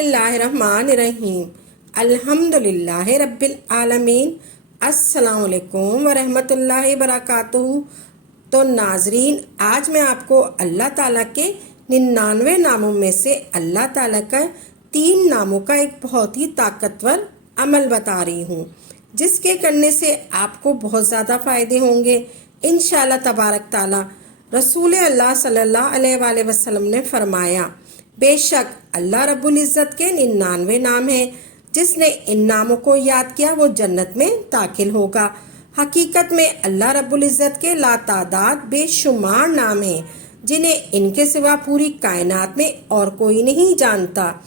बिस्मिल्लाहिर्रहमानिर्रहीम अल्हम्दुलिल्लाहि रब्बिल आलमीन अस्सलाम वालेकुम वरहमतुल्लाहि वबरकातुहू। तो नाजरीन, आज मैं आपको अल्लाह ताला के 99 नामों में से अल्लाह ताला का 3 नामों का एक बहुत ही ताकतवर अमल बता रही हूँ, जिसके करने से आपको बहुत ज़्यादा फ़ायदे होंगे इंशाअल्लाह तबारक ताला। रसूल अल्लाह सल्लल्लाहु अलैहि वसल्लम ने फरमाया, बेशक अल्लाह रब्बुल इज़्ज़त के 99 नाम हैं, जिसने इन नामों को याद किया वो जन्नत में दाखिल होगा। हकीकत में अल्लाह रब्बुल इज़्ज़त के लातादाद बेशुमार नाम हैं, जिन्हें इनके सिवा पूरी कायनात में और कोई नहीं जानता।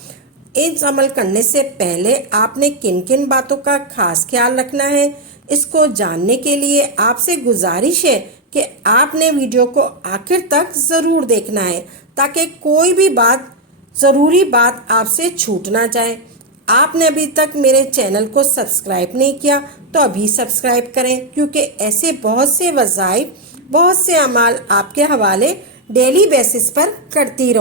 इस अमल करने से पहले आपने किन किन बातों का खास ख्याल रखना है, इसको जानने के लिए आपसे गुजारिश है कि आपने वीडियो को आखिर तक ज़रूर देखना है, ताकि कोई भी ज़रूरी बात आपसे छूट ना जाए। आपने अभी तक मेरे चैनल को सब्सक्राइब नहीं किया तो अभी सब्सक्राइब करें, क्योंकि ऐसे बहुत से वज़ाइफ, बहुत से अमाल आपके हवाले डेली बेसिस पर करती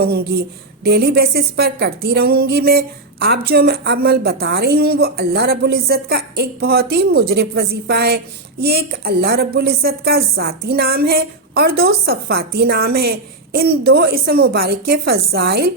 रहूँगी मैं। आप जो मैं अमल बता रही हूँ वो अल्लाह रब्बुल इज़्ज़त का एक बहुत ही मुजरिब वजीफ़ा है। ये एक अल्लाह रब्बुल इज़्ज़त का ज़ाती नाम है और 2 सफ़ाती नाम है। इन 2 इसम मुबारक के फ़ज़ाइल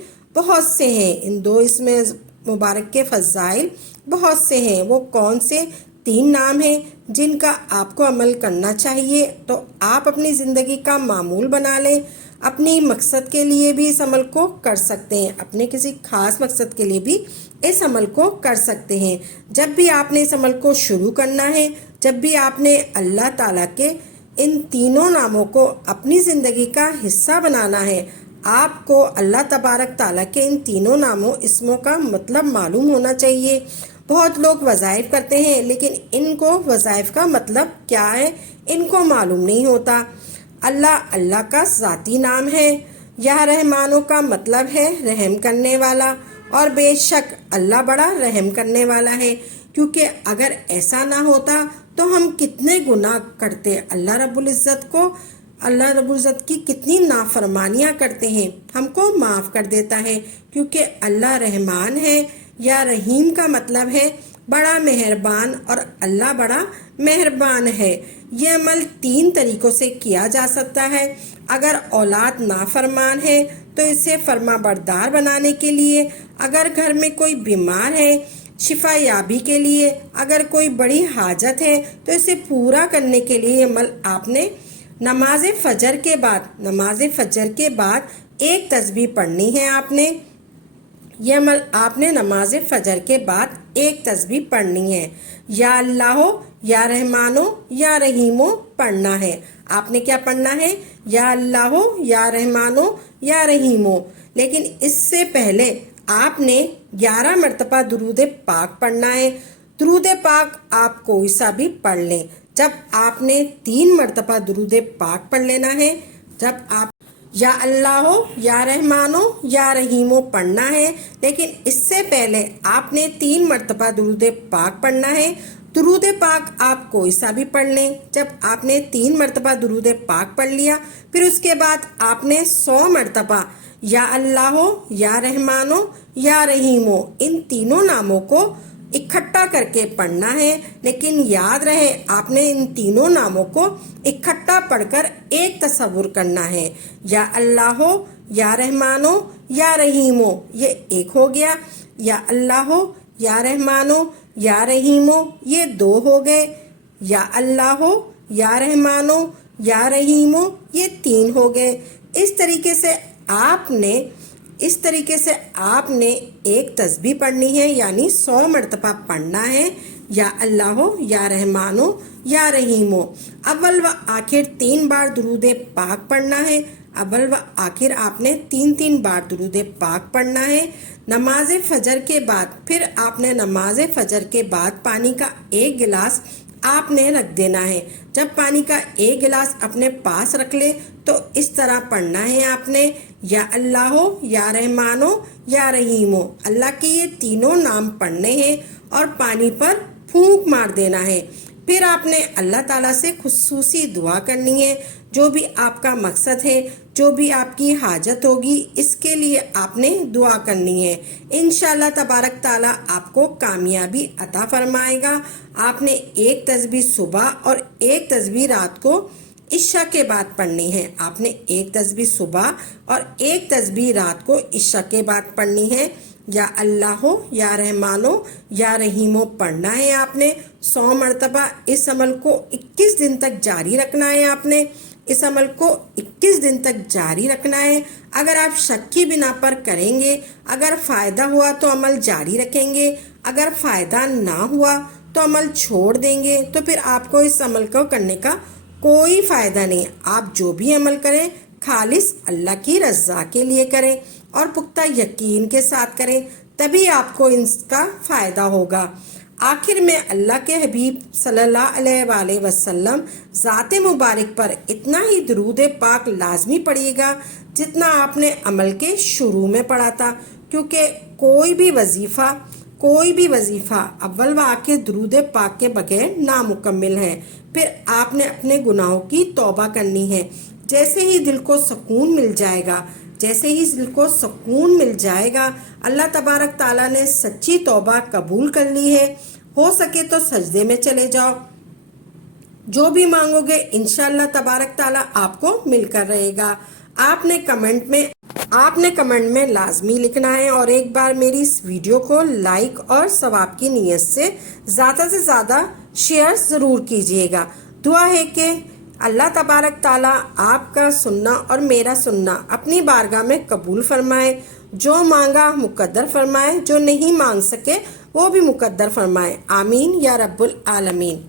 बहुत से हैं। वो कौन से 3 नाम हैं जिनका आपको अमल करना चाहिए? तो आप अपनी ज़िंदगी का मामूल बना लें। अपनी मकसद के लिए भी इस अमल को कर सकते हैं, अपने किसी खास मकसद के लिए भी इस अमल को कर सकते हैं। जब भी आपने इस अमल को शुरू करना है, जब भी आपने अल्लाह ताला के इन तीनों नामों को अपनी ज़िंदगी का हिस्सा बनाना है, आपको अल्लाह तबारक ताला के इन तीनों इसमों का मतलब मालूम होना चाहिए। बहुत लोग वज़ाइफ करते हैं, लेकिन इनको वज़ाइफ का मतलब क्या है इनको मालूम नहीं होता। अल्लाह का ज़ाती नाम है। या रहमानों का मतलब है रहम करने वाला, और बेशक अल्लाह बड़ा रहम करने वाला है, क्योंकि अगर ऐसा ना होता तो हम कितने गुनाह करते, अल्लाह रब्बुल इज़्ज़त की कितनी नाफरमानियाँ करते हैं। हमको माफ़ कर देता है, क्योंकि अल्लाह रहमान है। या रहीम का मतलब है बड़ा मेहरबान, और अल्लाह बड़ा मेहरबान है। ये अमल 3 तरीक़ों से किया जा सकता है। अगर औलाद नाफरमान है तो इसे फर्मा बरदार बनाने के लिए, अगर घर में कोई बीमार है शिफा याबी के लिए, अगर कोई बड़ी हाजत है तो इसे पूरा करने के लिए अमल आपने नमाज फजर के बाद एक तस्बीह पढ़नी है। यह अमल आपने नमाज फजर के बाद एक तस्बीह पढ़नी है। या अल्लाहो या रहमानो या रहीमो पढ़ना है। आपने क्या पढ़ना है? या अल्लाहो या रहमानो या रहीमो। लेकिन इससे पहले आपने 11 मरतबा दुरूद पाक पढ़ना है। दुरूद पाक आप कोई सा भी पढ़ लें। जब आपने 3 मरतबा दुरूद पाक पढ़ लेना है, जब आप या अल्लाहो या रहमानो या रहीमो पढ़ना है, लेकिन इससे पहले आपने 3 मरतबा दुरूद पाक पढ़ना है। दुरूद पाक आप कोई सा भी पढ़ लें। जब आपने 3 मरतबा दुरूद पाक पढ़ लिया, फिर उसके बाद आपने 100 मरतबा या अल्लाहो या रहमानो या रहीमो इन तीनों नामों को इकट्ठा करके पढ़ना है। लेकिन याद रहे, आपने इन तीनों नामों को इकट्ठा पढ़कर एक तसव्वुर करना है। या अल्लाहो या रहमानो या रहीमो, ये एक हो गया। या अल्लाहो या रहमानो या रहीमो, ये 2 हो गए। या अल्लाहो या रहमानो या रहीमो, ये 3 हो गए। इस तरीके से आपने एक तस्बीह पढ़नी है, यानी 100 मरतबा पढ़ना है। या अल्लाहो या रहमानो या रहीमो। अव्वल व आखिर 3 बार दुरूद पाक पढ़ना है। अव्वल व आखिर आपने 3 बार दुरूद पाक पढ़ना है। नमाज फजर के बाद, फिर आपने नमाज फजर के बाद पानी का 1 गिलास आपने रख देना है। जब पानी का 1 गिलास अपने पास रख ले तो इस तरह पढ़ना है आपने, या अल्लाहो या रहमानो या रहीमो। अल्लाह के ये तीनों नाम पढ़ने हैं और पानी पर फूंक मार देना है। پھر آپ نے اللہ تعالیٰ سے خصوصی دعا کرنی ہے، جو بھی آپ کا مقصد ہے، جو بھی آپ کی حاجت ہوگی، اس کے لیے آپ نے دعا کرنی ہے۔ انشاءاللہ تبارک تعالیٰ آپ کو کامیابی عطا فرمائے گا۔ آپ نے ایک تسبیح صبح اور ایک تسبیح رات کو عشاء کے بعد پڑھنی ہے۔ آپ نے ایک تسبیح صبح اور ایک تسبیح رات کو عشاء کے بعد پڑھنی ہے۔ یا اللہ ہو یا رحمانو یا رحیمو پڑھنا ہے آپ نے 100 مرتبہ۔ اس عمل کو 21 دن تک جاری رکھنا ہے آپ نے، اس عمل کو 21 دن تک جاری رکھنا ہے۔ اگر آپ شک کی بنا پر کریں گے، اگر فائدہ ہوا تو عمل جاری رکھیں گے، اگر فائدہ نہ ہوا تو عمل چھوڑ دیں گے، تو پھر آپ کو اس عمل کو کرنے کا کوئی فائدہ نہیں۔ آپ جو بھی عمل کریں خالص اللہ کی رضا کے لیے کریں اور پختہ یقین کے ساتھ کریں، تبھی آپ کو اس کا فائدہ ہوگا۔ آخر میں اللہ کے حبیب صلی اللہ علیہ وآلہ وسلم ذات مبارک پر اتنا ہی درود پاک لازمی پڑھیے گا جتنا آپ نے عمل کے شروع میں پڑھا تھا، کیونکہ کوئی بھی وظیفہ اول و آخر درود پاک کے بغیر نامکمل ہے۔ پھر آپ نے اپنے گناہوں کی توبہ کرنی ہے۔ جیسے ہی دل کو سکون مل جائے گا، اللہ تبارک تعالیٰ نے سچی توبہ قبول کر لی ہے۔ ہو سکے تو سجدے میں چلے جاؤ، جو بھی مانگو گے انشاءاللہ تبارک تعالیٰ آپ کو مل کر رہے گا۔ آپ نے کمنٹ میں لازمی لکھنا ہے، اور ایک بار میری اس ویڈیو کو لائک اور ثواب کی نیت سے زیادہ شیئر ضرور کیجیے گا۔ دعا ہے کہ اللہ تبارک تعالیٰ آپ کا سننا اور میرا سننا اپنی بارگاہ میں قبول فرمائے، جو مانگا مقدر فرمائے، جو نہیں مانگ سکے وہ بھی مقدر فرمائے۔ آمین یا رب العالمین۔